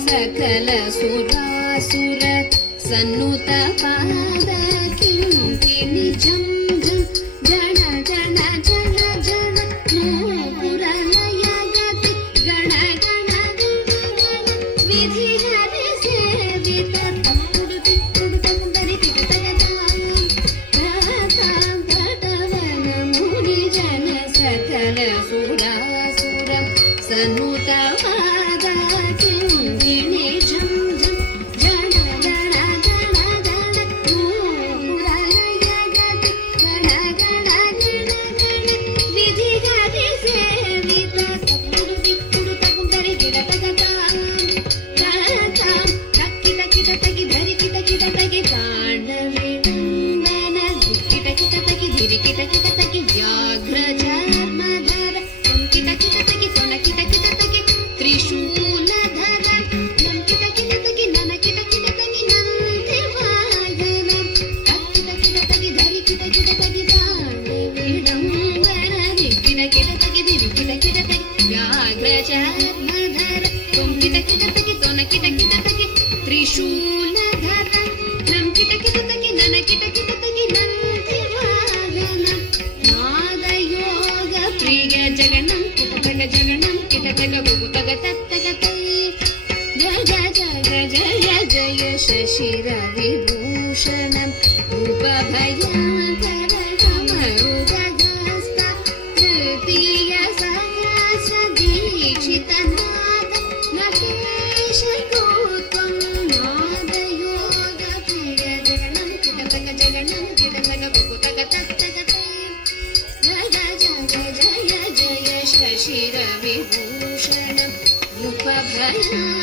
सकल सुरासुर सन्नुत पाद किंकिणी झम झम जन जन जन जन नूपुरलय गति गण गण गण विधि हरि सेवित तमुडु तिक्कुडु तमुदरि तिगतगतां भटवन मुनि जन सकल सुरासुर सन्नुत पाद किंकिणी झम झम जन गण गण गण नूपुरलय गति गण गण गण गण विधि हरि सेवित तमुडु तिक्कुडु तमुदरि तिगतगतां तक्की तक्की तक्की धरि किटकी तक्की तांडविडंबन किटकी तक्की धिरि किटकी तक्की व्याघ्र चर्मधर किटकी तक्की सोन किटकी तक्की त्रिशूलधर नम किटकी तक्की नन किटकी तक्की नंदिवाहन तक्की तक्की धरि किटकी तक्की तांडविडंबन किटकी तक्की धिरि किटकी तक्की व्याघ्र चर्मधर किटकी तक्की सोन किटकी तक्की त्रिशूलधर नम किटकी तक्की नन किटकी तक्की नंदिवाहन नादयोग प्रिय जगनं किटतग जगनं किटतग गुगुतग तत्तगतै जय जय जय जय शशिरविभूषणं रूपभयङ्कर डमरुगहस्त तृतीय सहस्र दीक्षितनाद नटेशकोत्वं नादयोग प्रिय जगनं किटतग गुगुतग तत्तगतै जय जय जय जय शशिरविभूषणं रूपभयङ्कर